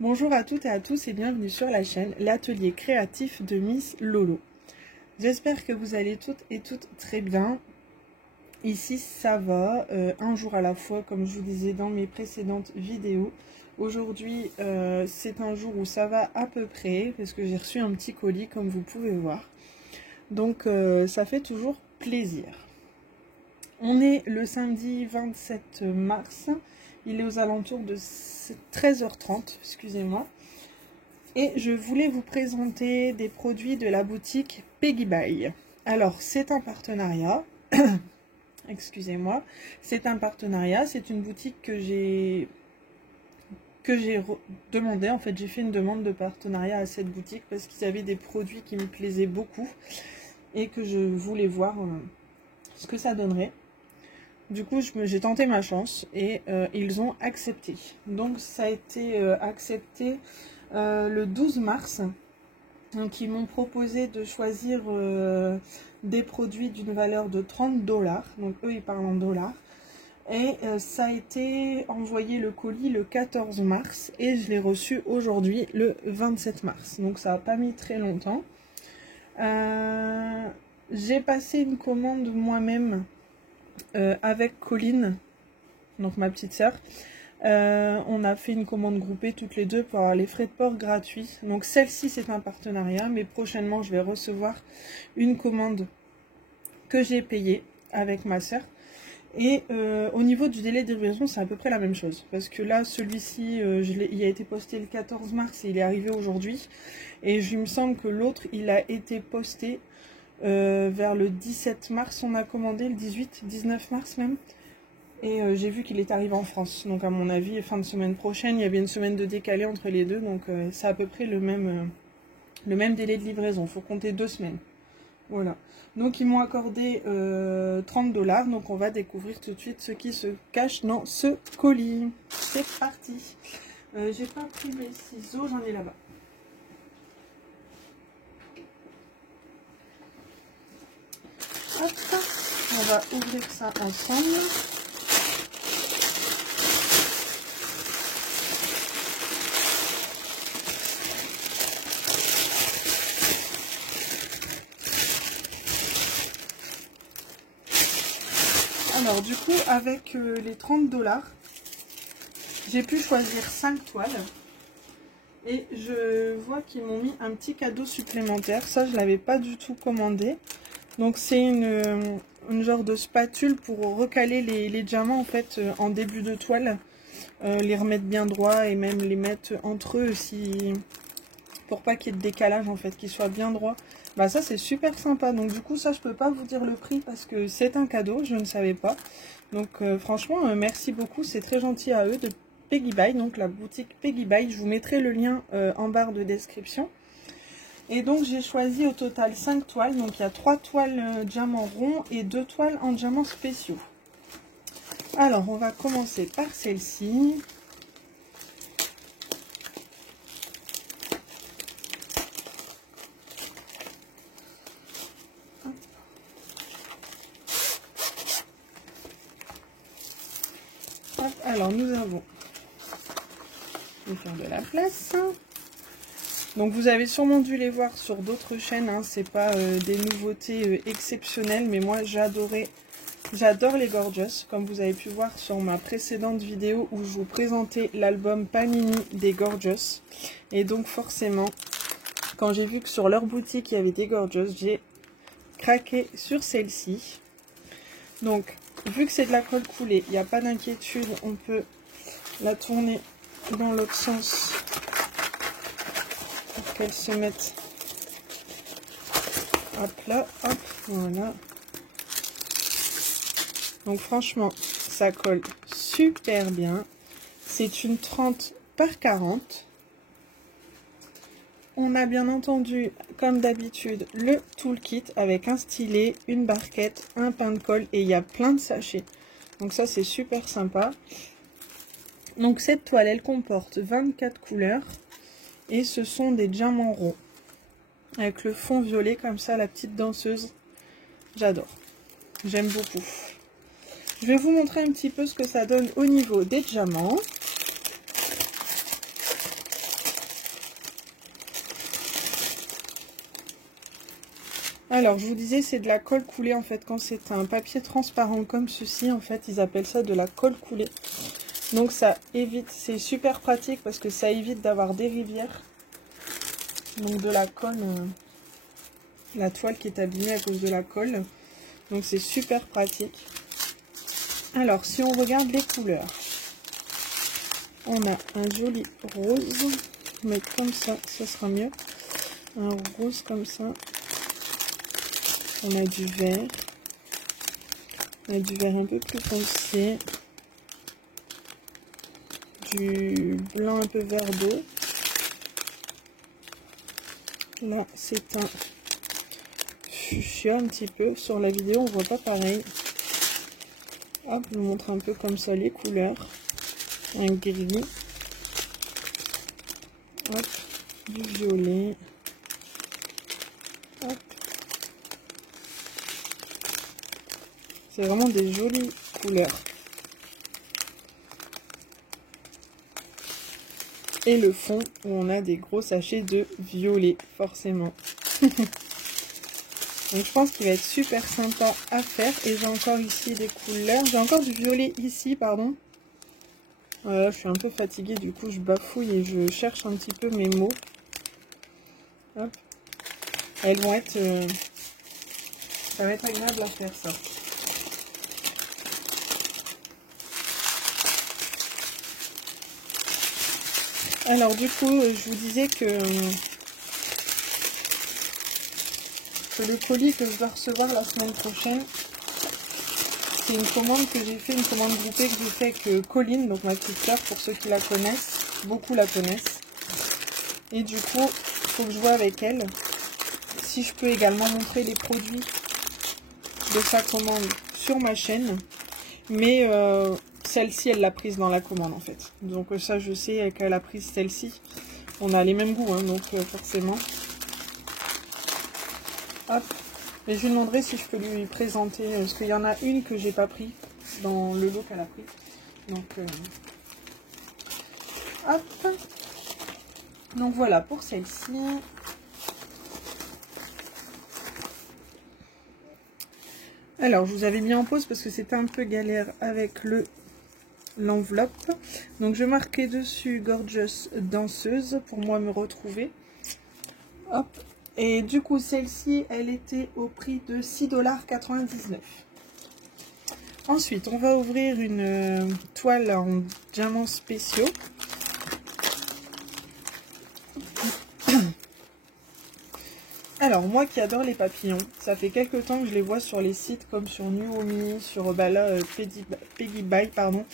Bonjour à toutes et à tous et bienvenue sur la chaîne L'Atelier Créatif de Miss Lolo. J'espère que vous allez toutes et toutes très bien. Ici ça va, un jour à la fois comme je vous disais dans mes précédentes vidéos. Aujourd'hui c'est un jour où ça va à peu près parce que j'ai reçu un petit colis comme vous pouvez voir. Donc ça fait toujours plaisir. On est le samedi 27 mars. Il est aux alentours de 13h30, excusez-moi. Et je voulais vous présenter des produits de la boutique Peggy Buy. Alors, c'est un partenariat. Excusez-moi. C'est un partenariat. C'est une boutique que j'ai demandé. En fait, j'ai fait une demande de partenariat à cette boutique parce qu'ils avaient des produits qui me plaisaient beaucoup et que je voulais voir ce que ça donnerait. Du coup, j'ai tenté ma chance et ils ont accepté. Donc, ça a été accepté le 12 mars. Donc, ils m'ont proposé de choisir des produits d'une valeur de 30 $. Donc, eux, ils parlent en dollars. Et ça a été envoyé le colis le 14 mars et je l'ai reçu aujourd'hui le 27 mars. Donc, ça n'a pas mis très longtemps. J'ai passé une commande moi-même. Avec Colline, donc ma petite sœur, on a fait une commande groupée toutes les deux pour avoir les frais de port gratuits. Donc celle-ci c'est un partenariat, mais prochainement je vais recevoir une commande que j'ai payée avec ma sœur. Et au niveau du délai de livraison c'est à peu près la même chose, parce que là celui-ci il a été posté le 14 mars et il est arrivé aujourd'hui. Et il me semble que l'autre il a été posté vers le 17 mars, on a commandé le 19 mars même. Et j'ai vu qu'il est arrivé en France. Donc à mon avis, fin de semaine prochaine, il y avait une semaine de décalé entre les deux. Donc c'est à peu près le même délai de livraison. Il faut compter 2 semaines. Voilà. Donc ils m'ont accordé 30 $. Donc on va découvrir tout de suite ce qui se cache dans ce colis. C'est parti. J'ai pas pris mes ciseaux, j'en ai là-bas. Hop, on va ouvrir ça ensemble. Alors du coup, avec les 30 $, j'ai pu choisir 5 toiles. Et je vois qu'ils m'ont mis un petit cadeau supplémentaire. Ça, je ne l'avais pas du tout commandé. Donc c'est une genre de spatule pour recaler les diamants en fait en début de toile. Les remettre bien droits et même les mettre entre eux pour pas qu'il y ait de décalage en fait, qu'ils soient bien droits. Bah ça c'est super sympa. Donc du coup ça je peux pas vous dire le prix parce que c'est un cadeau, je ne savais pas. Donc franchement merci beaucoup, c'est très gentil à eux de Peggy Buy, donc la boutique Peggy Buy. Je vous mettrai le lien en barre de description. Et donc j'ai choisi au total 5 toiles, donc il y a 3 toiles diamants ronds et 2 toiles en diamants spéciaux. Alors on va commencer par celle-ci. Alors nous avons, je vais faire de la place. Donc vous avez sûrement dû les voir sur d'autres chaînes, hein. C'est pas des nouveautés exceptionnelles, mais moi j'adore les Gorgeous, comme vous avez pu voir sur ma précédente vidéo où je vous présentais l'album Panini des Gorgeous. Et donc forcément, quand j'ai vu que sur leur boutique il y avait des Gorgeous, j'ai craqué sur celle-ci. Donc vu que c'est de la colle coulée, il n'y a pas d'inquiétude, on peut la tourner dans l'autre sens. Qu'elle se mette, hop là, hop, voilà. Donc franchement, ça colle super bien. C'est une 30 par 40. On a bien entendu, comme d'habitude, le toolkit avec un stylet, une barquette, un pain de colle et il y a plein de sachets. Donc ça, c'est super sympa. Donc cette toile, elle comporte 24 couleurs. Et ce sont des diamants ronds. Avec le fond violet comme ça, la petite danseuse. J'adore. J'aime beaucoup. Je vais vous montrer un petit peu ce que ça donne au niveau des diamants. Alors, je vous disais, c'est de la colle coulée, en fait. Quand c'est un papier transparent comme ceci, en fait, ils appellent ça de la colle coulée. Donc, ça évite, c'est super pratique parce que ça évite d'avoir des rivières. Donc, de la colle, la toile qui est abîmée à cause de la colle. Donc, c'est super pratique. Alors, si on regarde les couleurs, on a un joli rose. Mais comme ça sera mieux. Un rose comme ça. On a du vert. On a du vert un peu plus foncé. Du blanc un peu vert d'eau. Là, c'est un fuchsia un petit peu. Sur la vidéo, on voit pas pareil. Hop, je vous montre un peu comme ça les couleurs. Un gris. Hop, du violet. Hop. C'est vraiment des jolies couleurs. Et le fond où on a des gros sachets de violet, forcément. Donc je pense qu'il va être super sympa à faire. Et j'ai encore ici des couleurs. J'ai encore du violet ici, pardon. Voilà, je suis un peu fatiguée, du coup je bafouille et je cherche un petit peu mes mots. Hop. Elles vont être... ça va être agréable à faire ça. Alors du coup, je vous disais que le colis que je dois recevoir la semaine prochaine, c'est une commande que j'ai fait, une commande groupée que j'ai fait avec Colline, donc ma petite soeur, pour ceux qui la connaissent. Beaucoup la connaissent. Et du coup, il faut que je vois avec elle si je peux également montrer les produits de sa commande sur ma chaîne. Mais celle-ci, elle l'a prise dans la commande en fait. Donc ça, je sais qu'elle a prise celle-ci. On a les mêmes goûts, hein, donc forcément. Hop. Et je lui demanderai si je peux lui présenter, parce qu'il y en a une que j'ai pas pris dans le lot qu'elle a pris. Donc, hop. Donc voilà pour celle-ci. Alors, je vous avais mis en pause parce que c'était un peu galère avec l'enveloppe. Donc, je marquais dessus Gorgeous Danseuse pour moi me retrouver. Hop. Et du coup, celle-ci, elle était au prix de 6,99 $. Ensuite, on va ouvrir une toile en diamants spéciaux. Alors, moi qui adore les papillons, ça fait quelques temps que je les vois sur les sites comme sur Nuomi, sur Peggy Buy, pardon.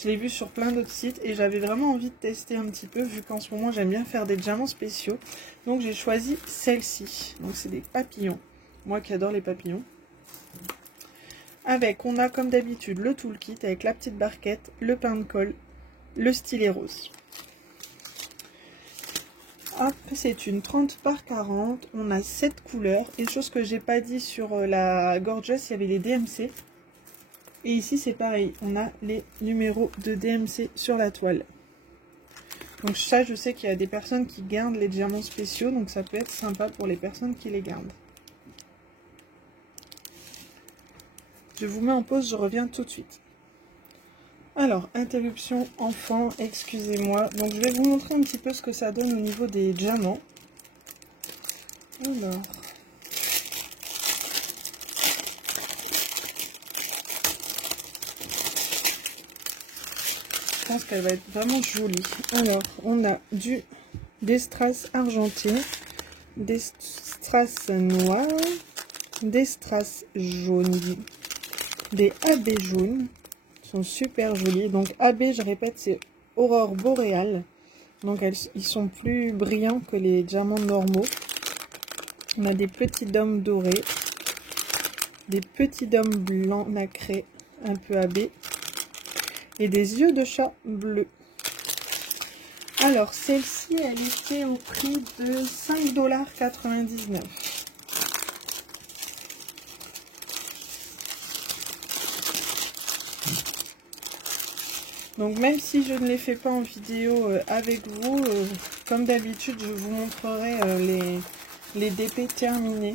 Je l'ai vu sur plein d'autres sites et j'avais vraiment envie de tester un petit peu vu qu'en ce moment j'aime bien faire des diamants spéciaux. Donc j'ai choisi celle-ci. Donc c'est des papillons. Moi qui adore les papillons. Avec, on a comme d'habitude le toolkit avec la petite barquette, le pain de colle, le stylet rose. Après c'est une 30 par 40. On a 7 couleurs. Et chose que j'ai pas dit sur la Gorgeous, il y avait les DMC. Et ici c'est pareil, on a les numéros de DMC sur la toile. Donc ça, je sais qu'il y a des personnes qui gardent les diamants spéciaux, donc ça peut être sympa pour les personnes qui les gardent. Je vous mets en pause, je reviens tout de suite. Alors, interruption enfant, excusez-moi. Donc je vais vous montrer un petit peu ce que ça donne au niveau des diamants. Alors... je pense qu'elle va être vraiment jolie. Alors, on a des strass argentés, des strass noirs, des strass jaunes, des AB jaunes. Ils sont super jolis. Donc AB, je répète, c'est aurore boréale. Donc ils sont plus brillants que les diamants normaux. On a des petits dômes dorés, des petits dômes blancs nacrés, un peu AB. Et des yeux de chat bleus. Alors, celle-ci, elle était au prix de 5,99 $. Donc, même si je ne les fais pas en vidéo avec vous, comme d'habitude, je vous montrerai les DP terminés.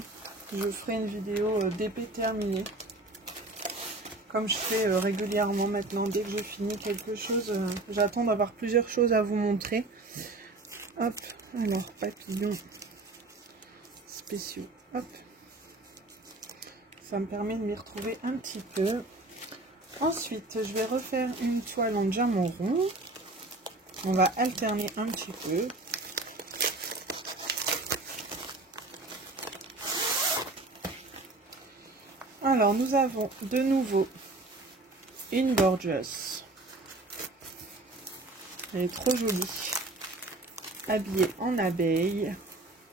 je ferai une vidéo d'épée terminée. Comme je fais régulièrement maintenant, dès que je finis quelque chose, j'attends d'avoir plusieurs choses à vous montrer. Hop, alors papillons spéciaux, hop. Ça me permet de m'y retrouver un petit peu. Ensuite, je vais refaire une toile en diamant rond. On va alterner un petit peu. Alors, nous avons de nouveau une Gorgeous. Elle est trop jolie. Habillée en abeille.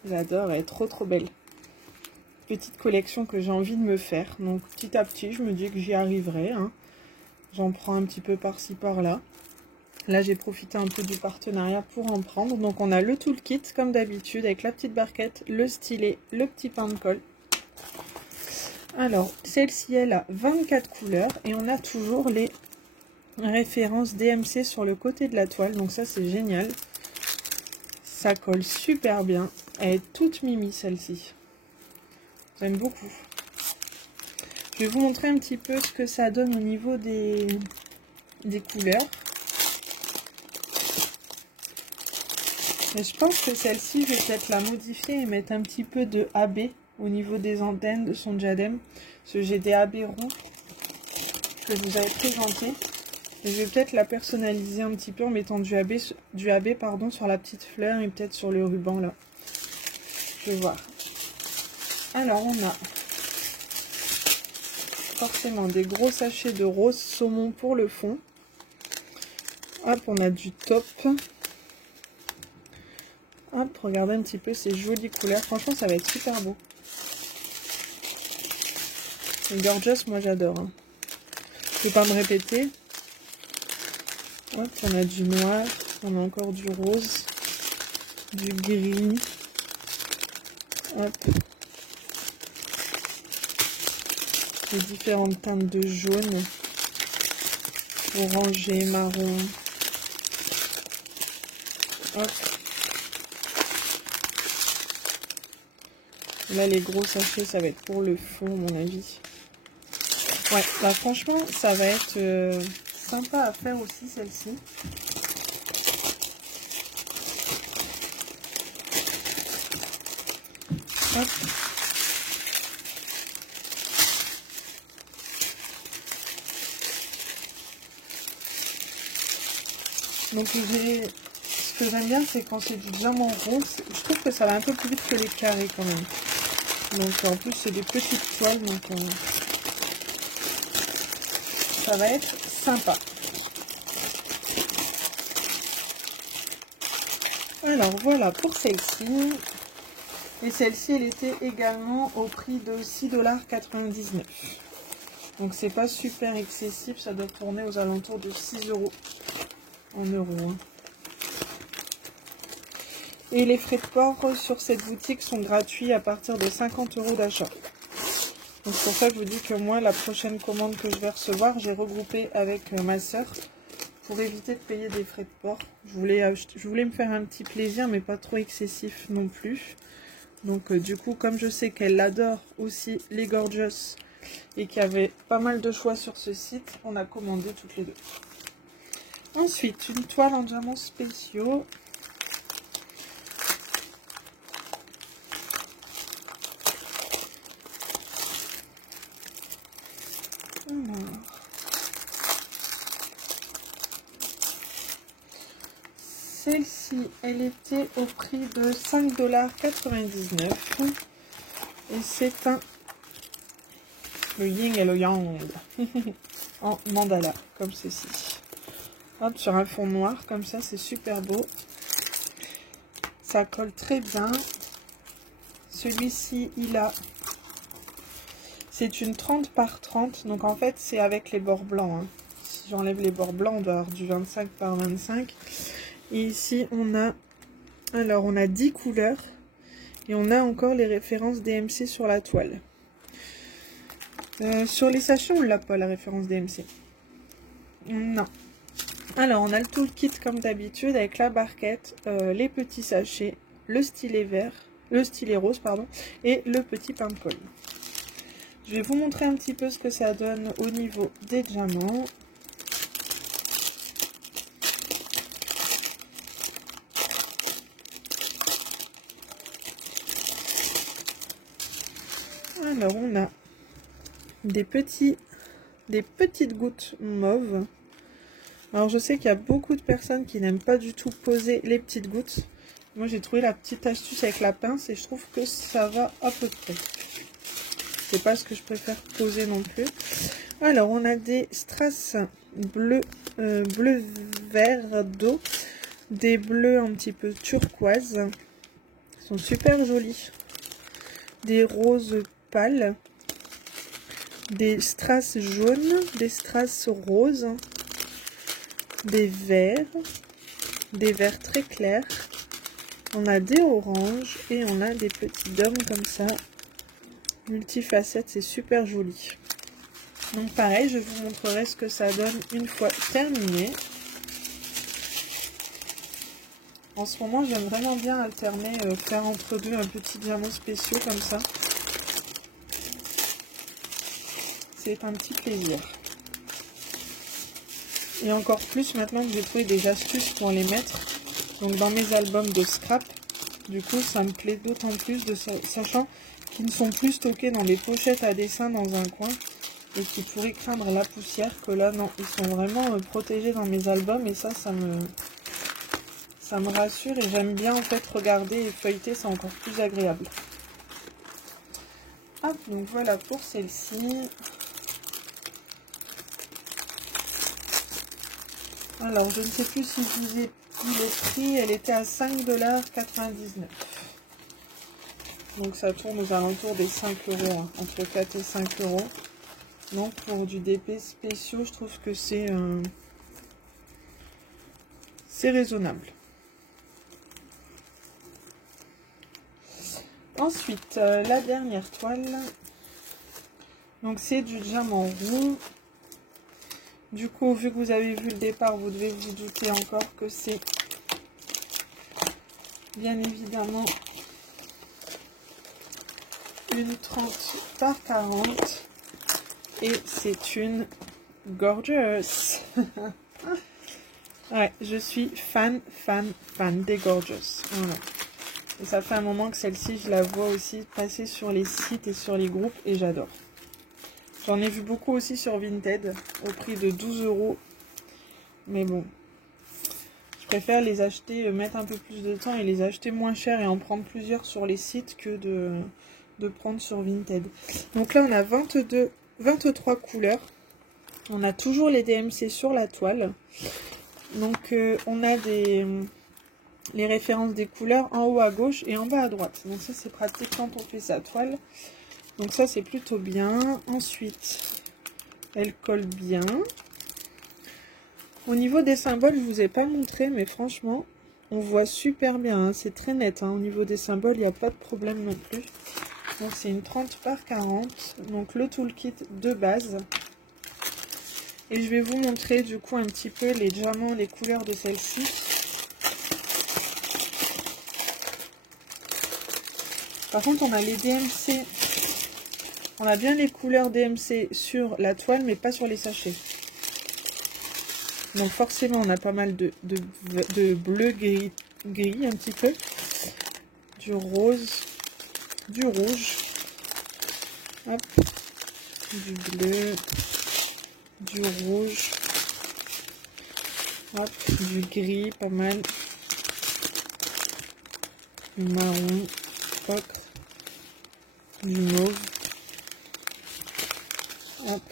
J'adore, elle est trop belle. Petite collection que j'ai envie de me faire. Donc, petit à petit, je me dis que j'y arriverai. Hein. J'en prends un petit peu par-ci, par-là. Là, j'ai profité un peu du partenariat pour en prendre. Donc, on a le toolkit, comme d'habitude, avec la petite barquette, le stylet, le petit pain de colle. Alors, celle-ci, elle a 24 couleurs et on a toujours les références DMC sur le côté de la toile. Donc ça, c'est génial. Ça colle super bien. Elle est toute mimi, celle-ci. J'aime beaucoup. Je vais vous montrer un petit peu ce que ça donne au niveau des couleurs. Et je pense que celle-ci, je vais peut-être la modifier et mettre un petit peu de AB au niveau des antennes de son diadème. Parce que j'ai des AB ronds que je vous avais présenté. Et je vais peut-être la personnaliser un petit peu en mettant du AB sur la petite fleur et peut-être sur le ruban là. Je vais voir. Alors on a forcément des gros sachets de rose saumon pour le fond. Hop, on a du top. Hop, regardez un petit peu ces jolies couleurs. Franchement, ça va être super beau. Les Gorgeous, moi j'adore. Hein. Je vais pas me répéter. Hop, on a du noir, on a encore du rose, du gris. Hop. Les différentes teintes de jaune, orangé, marron. Hop. Là, les gros sachets, ça va être pour le fond, à mon avis. Ouais, bah franchement, ça va être sympa à faire aussi, celle-ci. Hop. Donc, ce que j'aime bien, c'est quand c'est du diamant rond, je trouve que ça va un peu plus vite que les carrés quand même. Donc, en plus, c'est des petites toiles, donc ça va être sympa. Alors voilà pour celle-ci. Et celle-ci, elle était également au prix de 6,99 $. Donc c'est pas super excessif, ça doit tourner aux alentours de 6 € en euros. Hein. Et les frais de port sur cette boutique sont gratuits à partir de 50 € d'achat. Donc c'est pour ça que je vous dis que moi, la prochaine commande que je vais recevoir, j'ai regroupé avec ma soeur pour éviter de payer des frais de port. Je voulais me faire un petit plaisir, mais pas trop excessif non plus. Donc du coup, comme je sais qu'elle adore aussi les Gorgeous et qu'il y avait pas mal de choix sur ce site, on a commandé toutes les deux. Ensuite, une toile en diamants spéciaux. Celle-ci, elle était au prix de 5,99 $. Et c'est le yin et le yang en mandala, comme ceci. Hop, sur un fond noir, comme ça, c'est super beau. Ça colle très bien. Celui-ci, c'est une 30 par 30, donc en fait, c'est avec les bords blancs. Hein. Si j'enlève les bords blancs, on doit avoir du 25 par 25. Et ici, on a 10 couleurs. Et on a encore les références DMC sur la toile. Sur les sachets, on l'a pas, la référence DMC. Non. Alors, on a le toolkit comme d'habitude avec la barquette, les petits sachets, le stylet vert, le stylet rose, pardon, et le petit pain de colle. Je vais vous montrer un petit peu ce que ça donne au niveau des diamants. Alors on a des petites gouttes mauves. Alors je sais qu'il y a beaucoup de personnes qui n'aiment pas du tout poser les petites gouttes. Moi j'ai trouvé la petite astuce avec la pince et je trouve que ça va à peu près. C'est pas ce que je préfère poser non plus. Alors on a des strass bleu vert d'eau, des bleus un petit peu turquoise. Ils sont super jolis. Des roses pâles, des strass jaunes, des strass roses, des verts très clairs. On a des oranges et on a des petits dômes comme ça, multifacettes, c'est super joli. Donc pareil, je vous montrerai ce que ça donne une fois terminé. En ce moment, j'aime vraiment bien alterner, faire entre deux un petit diamant spéciaux comme ça. C'est un petit plaisir. Et encore plus maintenant que j'ai trouvé des astuces pour les mettre donc dans mes albums de scrap. Du coup, ça me plaît d'autant plus, sachant qu'ils ne sont plus stockés dans des pochettes à dessin dans un coin et qui pourraient craindre la poussière, que là, non, ils sont vraiment protégés dans mes albums et ça me rassure et j'aime bien en fait regarder et feuilleter, c'est encore plus agréable. Hop, donc voilà pour celle-ci. Alors, je ne sais plus si je vous ai dit le prix, elle était à 5,99 $. Donc, ça tourne aux alentours des 5 €, hein, entre 4 et 5 €. Donc, pour du DP spéciaux, je trouve que c'est raisonnable. Ensuite, la dernière toile. Donc, c'est du diamant rond. Du coup, vu que vous avez vu le départ, vous devez vous douter encore que c'est bien évidemment une 30 par 40 et c'est une Gorgeous. Ouais, je suis fan des Gorgeous. Voilà. Et ça fait un moment que celle-ci, je la vois aussi passer sur les sites et sur les groupes et j'adore. J'en ai vu beaucoup aussi sur Vinted au prix de 12 €. Mais bon, je préfère les acheter, mettre un peu plus de temps et les acheter moins cher et en prendre plusieurs sur les sites que de prendre sur Vinted. Donc là, on a 23 couleurs. On a toujours les DMC sur la toile. Donc on a les références des couleurs en haut à gauche et en bas à droite. Donc ça, c'est pratique quand on fait sa toile. Donc ça, c'est plutôt bien. Ensuite, elle colle bien. Au niveau des symboles, je ne vous ai pas montré, mais franchement, on voit super bien. Hein. C'est très net. Hein. Au niveau des symboles, il n'y a pas de problème non plus. Donc c'est une 30 par 40. Donc le toolkit de base. Et je vais vous montrer du coup un petit peu les diamants, les couleurs de celle-ci. Par contre, on a les DMC. On a bien les couleurs DMC sur la toile, mais pas sur les sachets. Donc forcément, on a pas mal de bleu gris un petit peu. Du rose, du rouge. Hop. Du bleu, du rouge. Hop. Du gris, pas mal. Du marron, ocre. Du mauve. Hop.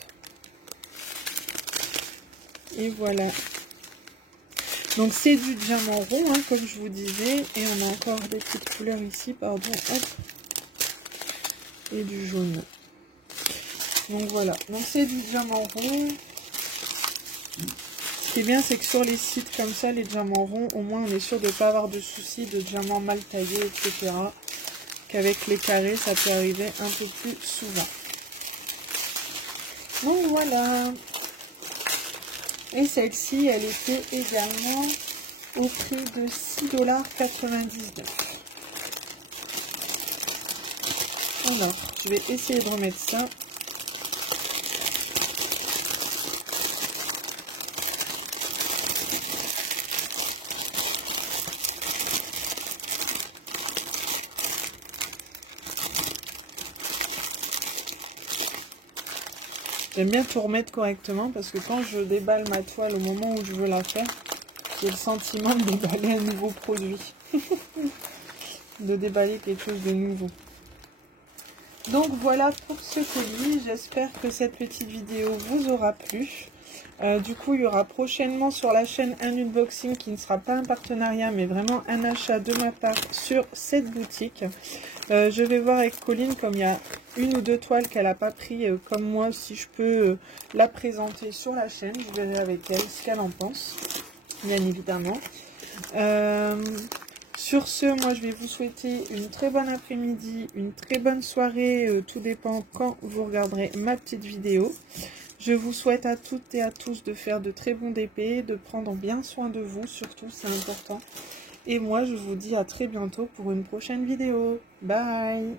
Et voilà. Donc c'est du diamant rond, hein, comme je vous disais. Et on a encore des petites couleurs ici, pardon. Hop. Et du jaune. Donc voilà. Donc c'est du diamant rond. Ce qui est bien, c'est que sur les sites comme ça, les diamants ronds, au moins on est sûr de ne pas avoir de soucis de diamants mal taillés, etc. Qu'avec les carrés, ça peut arriver un peu plus souvent. Donc voilà. Et celle-ci, elle était également au prix de 6,99 $. Alors, je vais essayer de remettre ça. J'aime bien tout remettre correctement parce que quand je déballe ma toile au moment où je veux la faire, j'ai le sentiment de déballer un nouveau produit. De déballer quelque chose de nouveau. Donc voilà pour ce colis. J'espère que cette petite vidéo vous aura plu. Du coup, il y aura prochainement sur la chaîne un unboxing qui ne sera pas un partenariat, mais vraiment un achat de ma part sur cette boutique. Je vais voir avec Colline, comme il y a une ou deux toiles qu'elle n'a pas pris comme moi, si je peux la présenter sur la chaîne. Je verrai avec elle ce qu'elle en pense, bien évidemment. Sur ce, moi je vais vous souhaiter une très bonne après-midi, une très bonne soirée, tout dépend quand vous regarderez ma petite vidéo. Je vous souhaite à toutes et à tous de faire de très bons DP, de prendre bien soin de vous, surtout c'est important. Et moi je vous dis à très bientôt pour une prochaine vidéo. Bye!